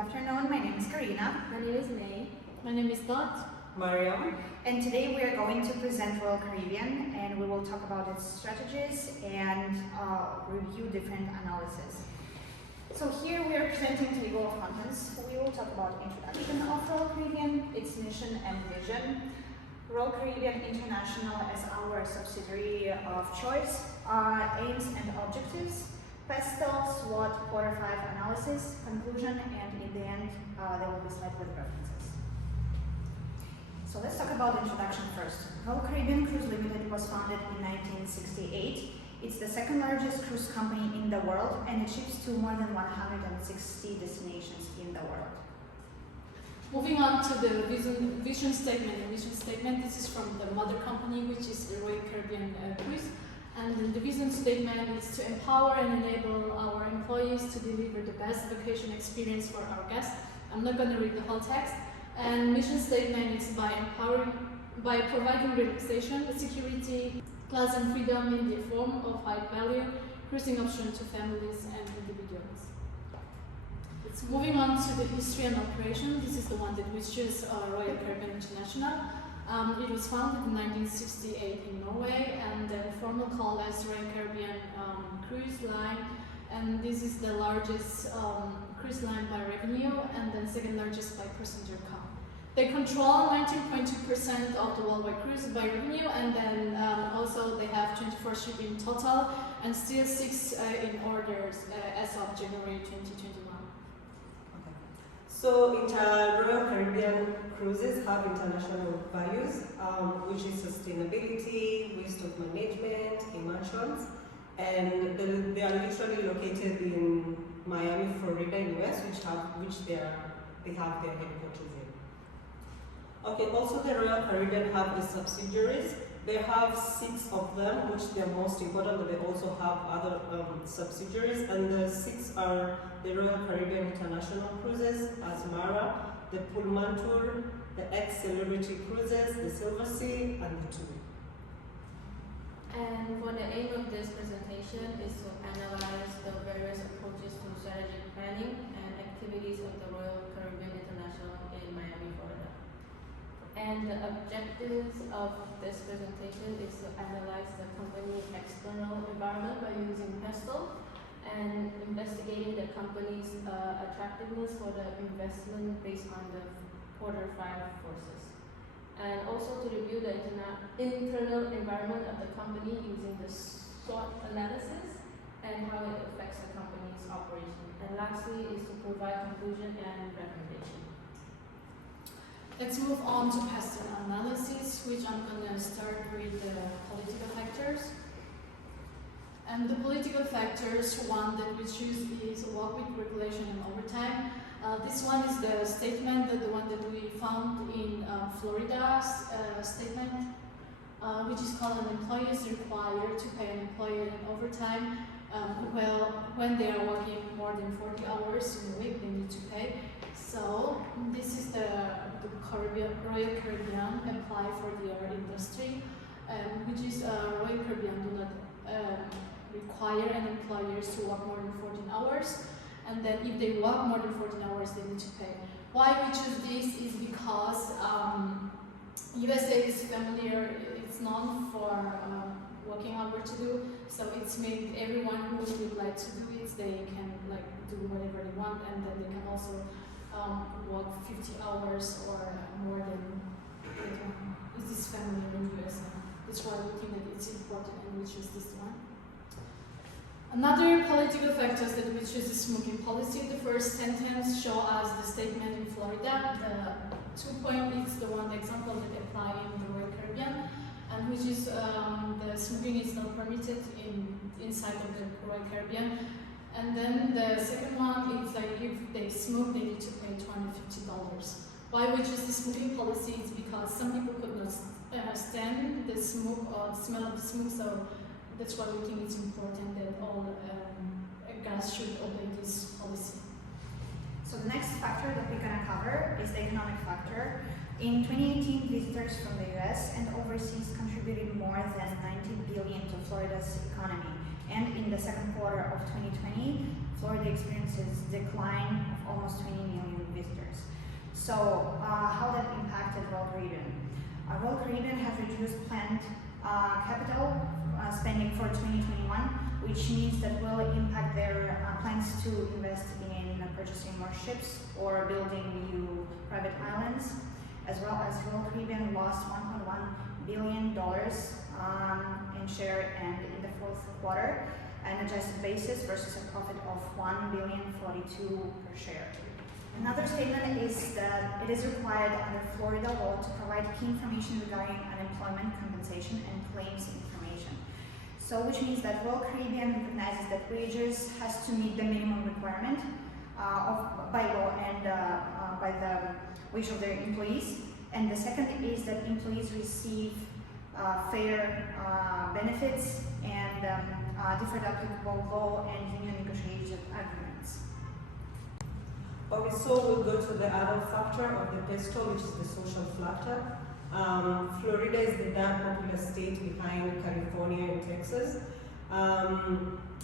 afternoon, my name is Karina. My name is Hlei. My name is Dot. Mariam. And today we are going to present Royal Caribbean, and we will talk about its strategies and review different analyses. So here we are presenting table of contents. We will talk about introduction of Royal Caribbean, its mission and vision, Royal Caribbean International as our subsidiary of choice, aims and objectives, PESTEL, SWOT, Quarter 5 analysis, conclusion, and in the end there will be slide with references. So let's talk about introduction first. Royal Caribbean Cruise Limited was founded in 1968. It's the second largest cruise company in the world, and it ships to more than 160 destinations in the world. Moving on to the vision statement. The vision statement, this is from the mother company, which is the Royal Caribbean Cruise. And the vision statement is to empower and enable our employees to deliver the best vacation experience for our guests. I'm not going to read the whole text. And mission statement is by providing relaxation, security, class and freedom in the form of high value cruising option to families and individuals. It's moving on to the history and operation. This is the one that we choose Royal Caribbean International. It was founded in 1968 in Norway, and then formerly called as Royal Caribbean Cruise Line. And this is the largest cruise line by revenue, and then second largest by passenger count. They control 19.2% of the worldwide cruise by revenue, and then also they have 24 ships in total, and still 6 in orders as of January 2021. Okay. So Royal Caribbean cruises have international values, which is sustainability, waste of management, immersions, and they are literally located in Miami, Florida, US, which they have their headquarters in. Okay, also the Royal Caribbean have the subsidiaries. They have 6 of them, which they are most important, but they also have other subsidiaries, and the 6 are the Royal Caribbean International Cruises, Mariam, the Pullman Tour, the X-Celebrity Cruises, the Silver Sea, and the Tour. And for the aim of this presentation is to analyze the various approaches to strategic planning and activities of the Royal Caribbean International in Miami, Florida. And the objectives of this presentation is to analyze the company's external environment by using PESTEL and investigating the company's attractiveness for the investment based on the Quarter 5 forces. And also to review the internal environment of the company using the SWOT analysis and how it affects the company's operation. And lastly is to provide conclusion and recommendation. Let's move on to PESTEL analysis, which I'm going to start with the political factors. And the political factors, one that we choose is work with regulation and overtime. This one is the statement, the one that we found in Florida's statement, which is called an employer is required to pay an employee in overtime. When they are working more than 40 hours in a week, they need to pay. So this is the Royal Caribbean apply for their industry, which is Royal Caribbean do not require an employers to work more than 14 hours. And then if they work more than 14 hours, they need to pay. Why we choose this is because USA is familiar, it's known for working out what to do, so it's made everyone who would like to do it, they can do whatever they want, and then they can also work 50 hours or more than it is familiar in USA. That's why we think that it's important and we choose this one. Another political factors that we choose is smoking policy. The first sentence shows us the statement in Florida. The 2 point is the example that apply in the Royal Caribbean, and which is the smoking is not permitted inside of the Royal Caribbean. And then the second one is if they smoke, they need to pay $250. Why we choose the smoking policy is because some people could not stand the smoke or the smell of the smoke, so that's why we think it's important that all guests should obey this policy. So the next factor that we're going to cover is the economic factor. In 2018, visitors from the US and overseas contributed more than $90 billion to Florida's economy. And in the second quarter of 2020, Florida experiences decline of almost 20 million visitors. So how that impacted Royal Caribbean? Royal Caribbean has reduced planned capital spending for 2021, which means that will impact their plans to invest in purchasing more ships or building new private islands, as well as Royal Caribbean lost $1.1 billion in share and in the fourth quarter, an adjusted basis versus a profit of $1.042 per share. Another statement is that it is required under Florida law to provide key information regarding unemployment compensation and claims information. So, which means that Royal Caribbean recognizes that wages has to meet the minimum requirement by law and by the wage of their employees. And the second is that employees receive fair benefits and different applicable law and union negotiated agreements. Okay, so we'll go to the other factor of the pesto, which is the social factor. Florida is the third popular state behind California and Texas.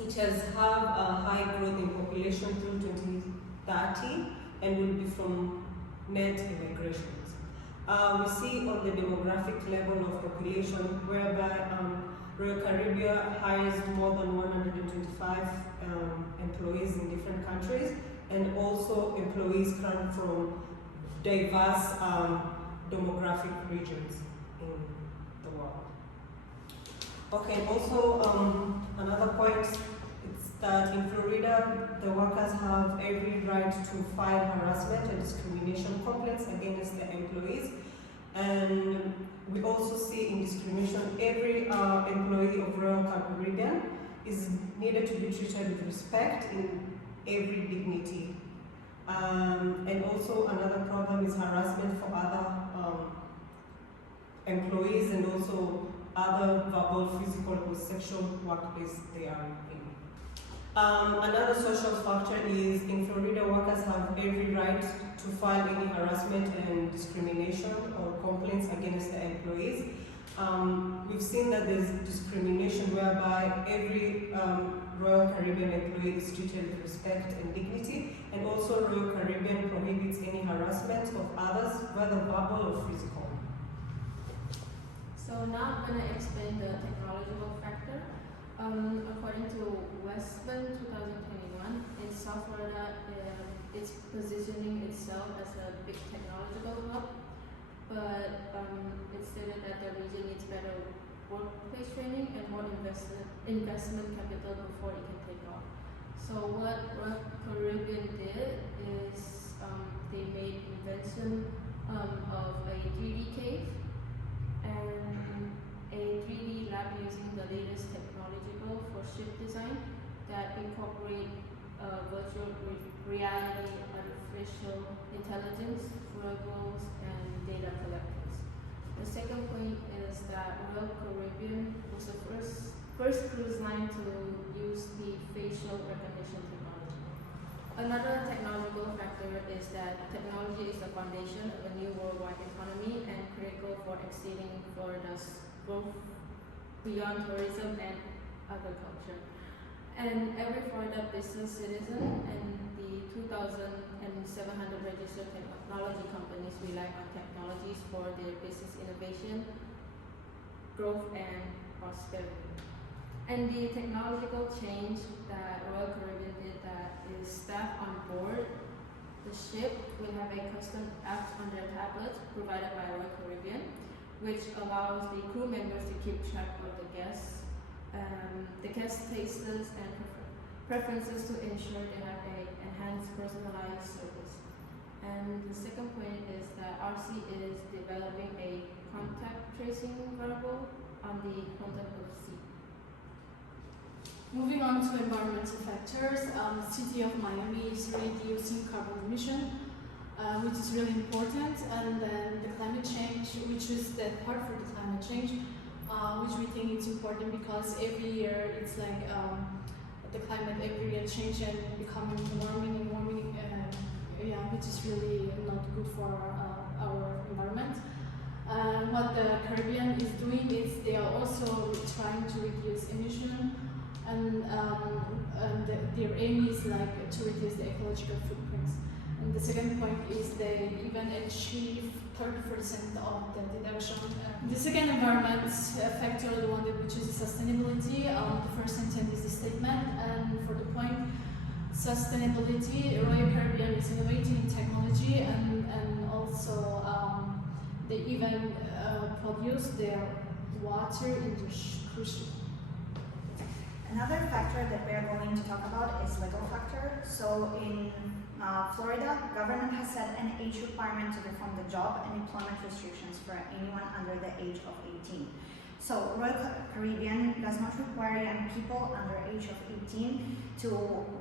It has had a high growth in population through 2030 and will be from net immigrations. We see on the demographic level of population whereby Royal Caribbean hires more than 125 employees in different countries, and also employees come from diverse demographic regions in the world. Okay, also another point is that in Florida, the workers have every right to file harassment and discrimination complaints against their employees. And we also see in discrimination, every employee of Royal Caribbean is needed to be treated with respect in every dignity. And also another problem is harassment for other employees and also other verbal, physical, or sexual workplace they are in. Another social factor is in Florida, workers have every right to file any harassment and discrimination or complaints against their employees. We've seen that there's discrimination whereby every Royal Caribbean employee is treated with respect and dignity, and also Royal Caribbean prohibits any harassment of others, whether verbal or physical. So now I'm going to explain the technological factor. According to Westman 2021, in South Florida, it's positioning itself as a big technological hub, but it stated that the region needs better workplace training and more investment capital before it can take off. So what Royal Caribbean did is they made invention of a 3D cave and a 3D lab using the latest technological for ship design that incorporate virtual reality, artificial intelligence, wearables, and data collectors. The second point is that Royal Caribbean was the first cruise line to use the facial recognition technology. Another technological factor is that technology is the foundation of a new worldwide economy and critical for exceeding Florida's growth beyond tourism and agriculture. And every Florida business citizen and the 2,700 registered technology companies rely on technologies for their business innovation, growth, and prosperity. And the technological change that Royal Caribbean did that is staff on board the ship will have a custom app on their tablets provided by Royal Caribbean, which allows the crew members to keep track of the guest tastes and preferences to ensure they have a enhanced personalized service. And the second point is that RC is developing a contact tracing wearable on the content of sea. Moving on to environmental factors, the city of Miami is reducing carbon emission, which is really important, and then the climate change, which is the part for the climate change, which we think it's important because every year it's like the climate every year change and becoming warming, which is really not good for our environment. What the Caribbean is doing is they are also trying to reduce emission, and their aim is like to reduce the ecological footprints. And the second point is they even achieve 30% of the deduction. The second environment factor, the one that we choose is sustainability. The first sentence is the statement, and for the point, sustainability, Royal Caribbean is innovating in technology, and also they even produce their water in the cruise ship. Another factor that we are going to talk about is legal factor. So in Florida, government has set an age requirement to perform the job and employment restrictions for anyone under the age of 18. So Royal Caribbean does not require young people under age of 18 to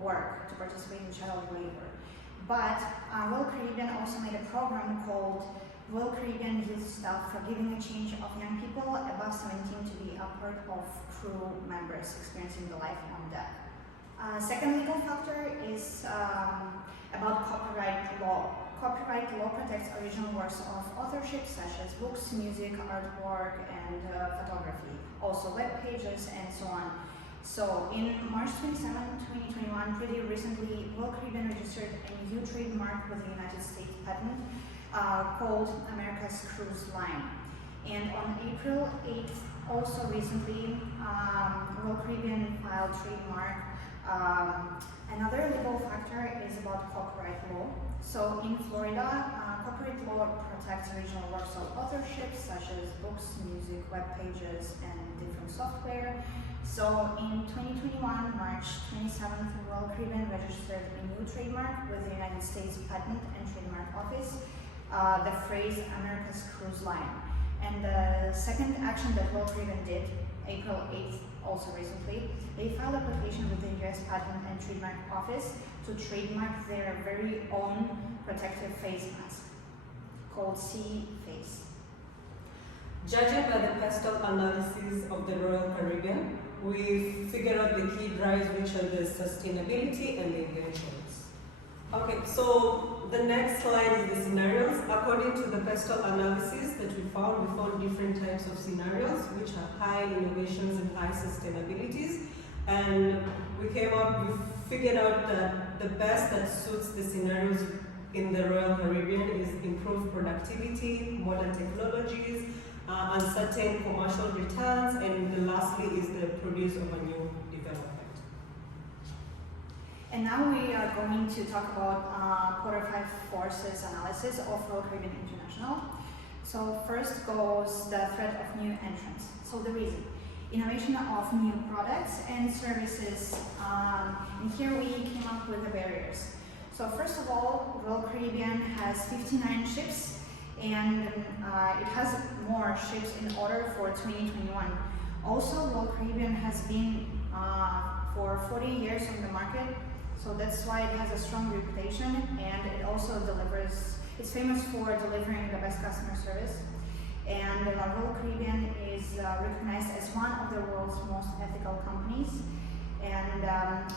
work, to participate in child labor. But Royal Caribbean also made a program called Royal Caribbean Youth Staff Forgiving a Change of Young People above 17 to be a part of crew members experiencing the life on deck. Second legal factor is about copyright law. Copyright law protects original works of authorship such as books, music, artwork, and photography, also web pages, and so on. So in March 27, 2021, pretty recently, Royal Caribbean registered a new trademark with the United States Patent called America's Cruise Line. And on April 8th, also recently, Royal Caribbean filed trademark. Another legal factor is about copyright law. So in Florida, copyright law protects original works of authorship such as books, music, web pages, and different software. So in 2021, March 27th, Royal Caribbean registered a new trademark with the United States Patent and Trademark Office, the phrase America's Cruise Line. And the second action that Royal Caribbean did, April 8th, also recently, they filed a application with the US Patent and Trademark Office to trademark their very own protective face mask called Sea Face. Judging by the pastel analysis of the Royal Caribbean, we figured out the key drives, which are the sustainability and the inventions. Okay, so the next slide is the scenarios. According to the pastel analysis that we found different types of scenarios which have high innovations and high sustainabilities. And we figured out that the best that suits the scenarios in the Royal Caribbean is improved productivity, modern technologies, uncertain commercial returns, and lastly is the produce of a new development. And now we are going to talk about Quarter 5 forces analysis of Royal Caribbean International. So first goes the threat of new entrants. So the reason. Innovation of new products and services. And here we came up with the barriers. So first of all, Royal Caribbean has 59 ships, and it has more ships in order for 2021. Also, Royal Caribbean has been for 40 years on the market, so that's why it has a strong reputation, and it also it's famous for delivering the best customer service. And Royal Caribbean is recognized as one of the world's most ethical companies. And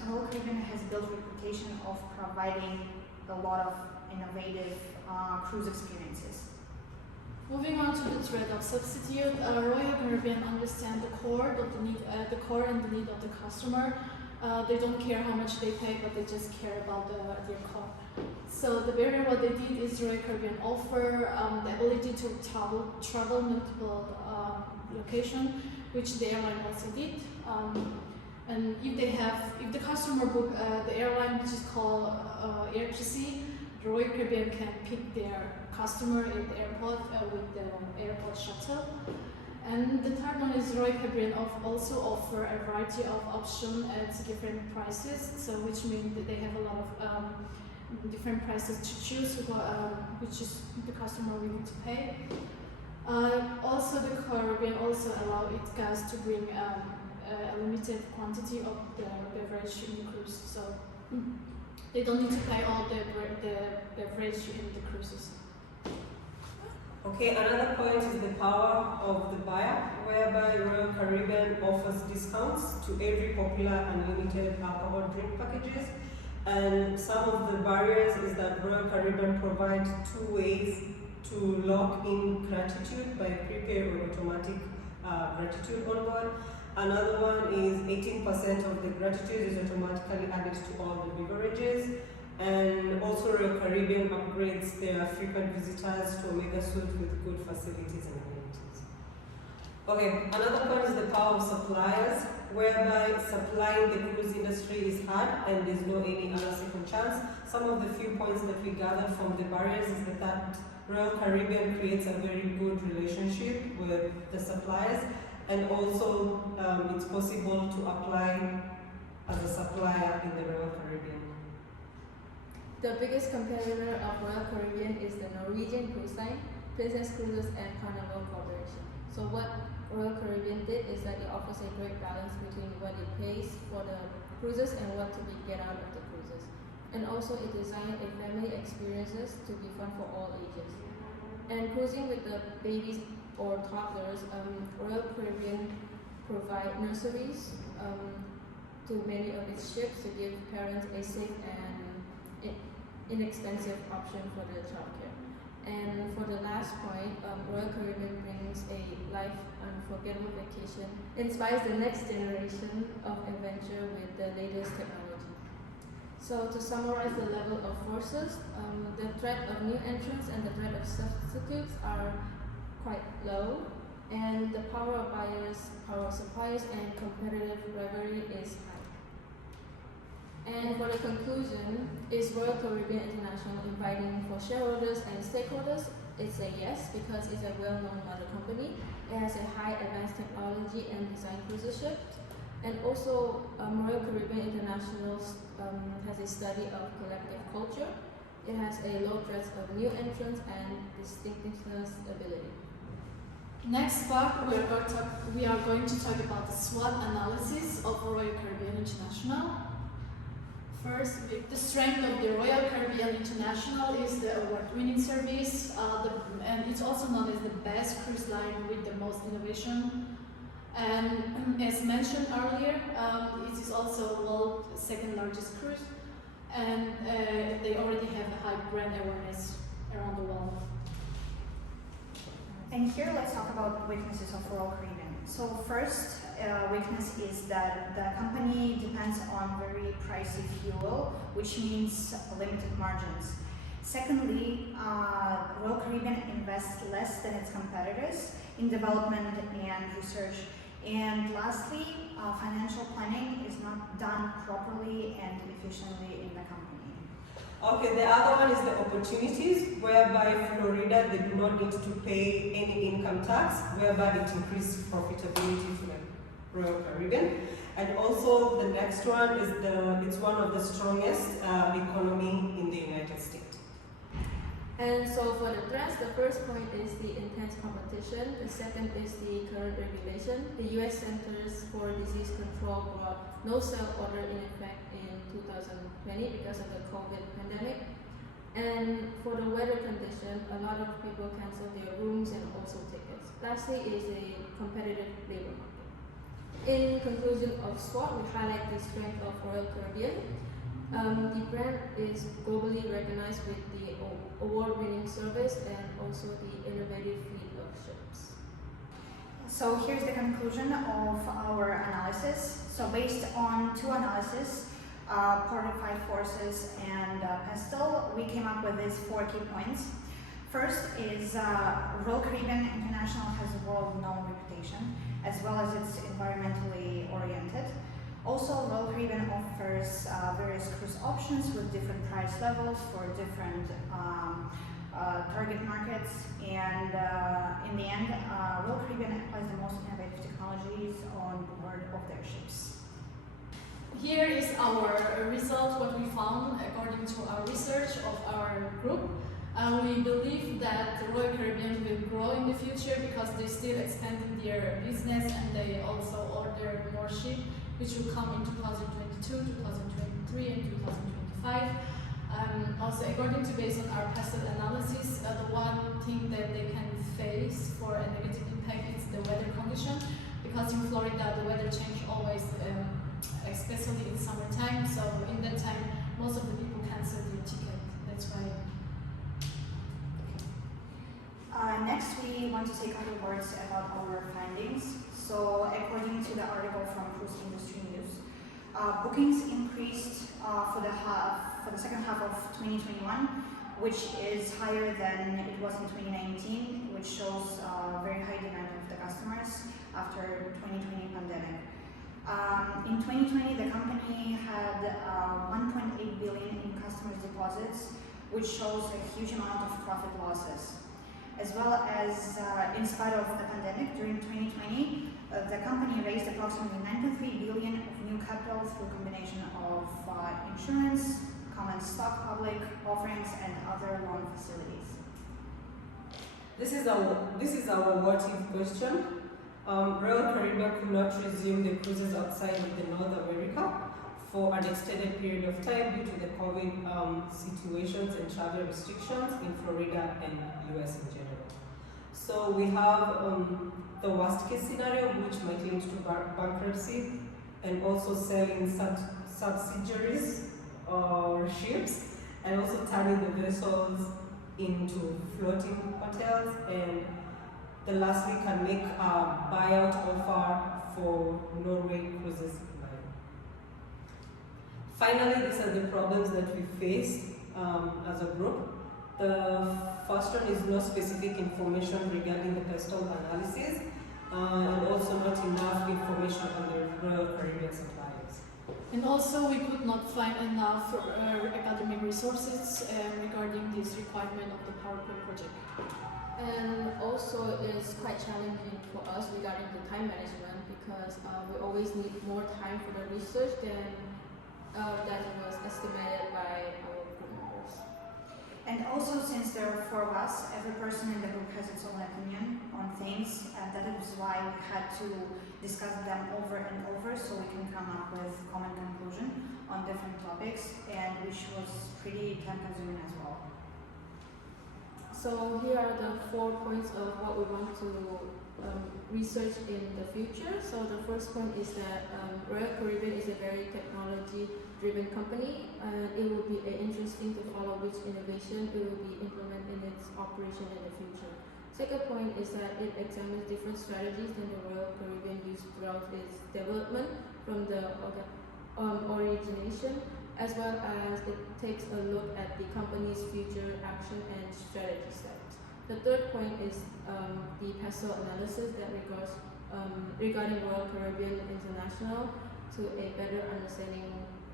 Royal Caribbean has built a reputation of providing a lot of innovative cruise experiences. Moving on to the threat of substitute, Royal Caribbean understands the core and the need of the customer. They don't care how much they pay, but they just care about their core. So the barrier, what they did is Royal Caribbean offer the ability to travel multiple locations, which the airline also did. And if the customer book the airline, which is called AirTC, the Royal Caribbean can pick their customer at the airport with the airport shuttle. And the third one is Royal Caribbean also offer a variety of options at different prices, so which means that they have a lot of different prices to choose, which is the customer willing to pay. Also, the Caribbean also allow its guys to bring a limited quantity of the beverage in the cruise, so they don't need to pay all the beverage in the cruises. Okay, another point is the power of the buyer, whereby Royal Caribbean offers discounts to every popular unlimited alcohol drink packages. And some of the barriers is that Royal Caribbean provides 2 ways to lock in gratitude by prepaid or automatic gratitude on board. Another one is 18% of the gratitude is automatically added to all the beverages. And also Royal Caribbean upgrades their frequent visitors to Omega Suite with good facilities and amenities. Okay, another point is the power of suppliers, whereby supplying the cruise industry is hard and there's no any other second chance. Some of the few points that we gathered from the barriers is that Royal Caribbean creates a very good relationship with the suppliers, and also it's possible to apply as a supplier in the Royal Caribbean. The biggest competitor of Royal Caribbean is the Norwegian Cruise Line, Princess Cruises, and Carnival Corporation. So what Royal Caribbean did is that it offers a great balance between what it pays for the cruises and what to get out of the cruises. And also it designed a family experiences to be fun for all ages. And cruising with the babies or toddlers, Royal Caribbean provide nurseries to many of its ships to give parents a safe and inexpensive option for their childcare. And for the last point, Royal Caribbean brings a life unforgettable vacation, inspires the next generation of adventure with the latest technology. So to summarize the level of forces, the threat of new entrants and the threat of substitutes are quite low, and the power of buyers, power of suppliers, and competitive rivalry is high. And for the conclusion, is Royal Caribbean International inviting for shareholders and stakeholders? It's a yes, because it's a well-known mother company. It has a high advanced technology and design cruise ships. And also, Royal Caribbean International has a study of collective culture. It has a low threat of new entrants and distinctiveness ability. Next part, we are going to talk about the SWOT analysis of Royal Caribbean International. First, the strength of the Royal Caribbean International is the award-winning service, and it's also known as the best cruise line with the most innovation. And as mentioned earlier, it is also world's second largest cruise, and they already have a high brand awareness around the world. And here let's talk about weaknesses of Royal Caribbean. So first weakness is that the company depends on very pricey fuel, which means limited margins. Secondly, Royal Caribbean invests less than its competitors in development and research. And lastly, financial planning is not done properly and efficiently in the company. Okay, the other one is the opportunities, whereby Florida, they do not need to pay any income tax, whereby it increases profitability to the Royal Caribbean. And also the next one is it's one of the strongest economy in the United States. And so for the threats, the first point is the intense competition. The second is the current regulation. The U.S. Centers for Disease Control brought no sale order in effect in 2020 because of the COVID pandemic. And for the weather condition, a lot of people cancel their rooms and also tickets. Lastly is a competitive labor market. In conclusion of SWOT, we highlight the strength of Royal Caribbean. The brand is globally recognized with the award-winning service and also the innovative fleet of ships. So here's the conclusion of our analysis. So based on two analyses, Port of Five Forces and Pestle, we came up with these 4 key points. First is Royal Caribbean International has a world-known reputation, as well as it's environmentally oriented. Also, Royal Caribbean offers various cruise options with different price levels for different target markets, and in the end, Royal Caribbean applies the most innovative technologies on board of their ships. Here is our result, what we found according to our research of our group. We believe that the Royal Caribbean will grow in the future because they still expanding their business and they also order more ships, which will come in 2022, 2023 and 2025. Also, according to based on our past analysis, the one thing that they can face for a negative impact is the weather condition, because in Florida the weather change always, especially in summertime. So in that time, most of the people cancel their ticket. That's why. Next next, we want to say a couple words about our findings. So, according to the article from Cruise Industry News, bookings increased for the second half of 2021, which is higher than it was in 2019, which shows very high demand of the customers after 2020 pandemic. In 2020, the company had 1.8 billion in customers' deposits, which shows a huge amount of profit losses. As well as, in spite of the pandemic, during 2020, the company raised approximately 9.3 billion of new capital through a combination of insurance, common stock public offerings, and other loan facilities. This is our what if question. Royal Caribbean could not resume the cruises outside of the North America for an extended period of time due to the COVID situations and travel restrictions in Florida and US in general. So we have the worst case scenario, which might lead to bankruptcy and also selling subsidiaries or ships, and also turning the vessels into floating hotels, and the lastly can make a buyout offer for Norway Cruises Line. Finally, these are the problems that we faced as a group. The first one is no specific information regarding the pestle analysis, and also not enough information on the Royal Caribbean suppliers. And also, we could not find enough academic resources regarding this requirement of the PowerPoint project. And also, it's quite challenging for us regarding the time management because we always need more time for the research than that was estimated by our group members. And also, since there are 4 of us, every person in the group has its own opinion on things, and that is why we had to discuss them over and over so we can come up with common conclusion on different topics, and which was pretty time consuming as well. So here are the 4 points of what we want to research in the future. So the first point is that Royal Caribbean is a very technology-driven company, and it will be interesting to follow which innovation it will be implemented in its operation in the future. Second point is that it examines different strategies than the Royal Caribbean used throughout its development from the origination, as well as it takes a look at the company's future action and strategy steps. The third point is the PESO analysis that regards regarding Royal Caribbean International to a better understanding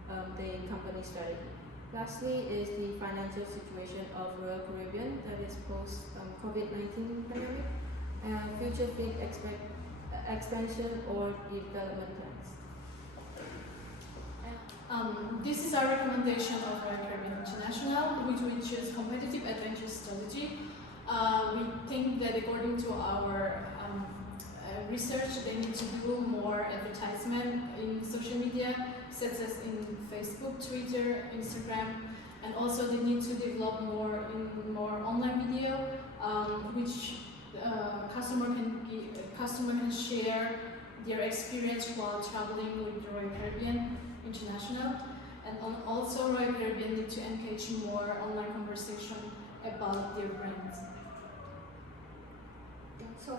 the company strategy. Lastly is the financial situation of Royal Caribbean, that is post COVID-19 pandemic, and future fleet expansion or development plans. This is our recommendation of Royal Caribbean International, which we choose competitive adventure strategy. We think that according to our research, they need to do more advertisement in social media, such as in Facebook, Twitter, Instagram, and also they need to develop more online video, which customer can share their experience while traveling with Royal Caribbean International, and also Royal Caribbean need to engage more online conversation about their brands.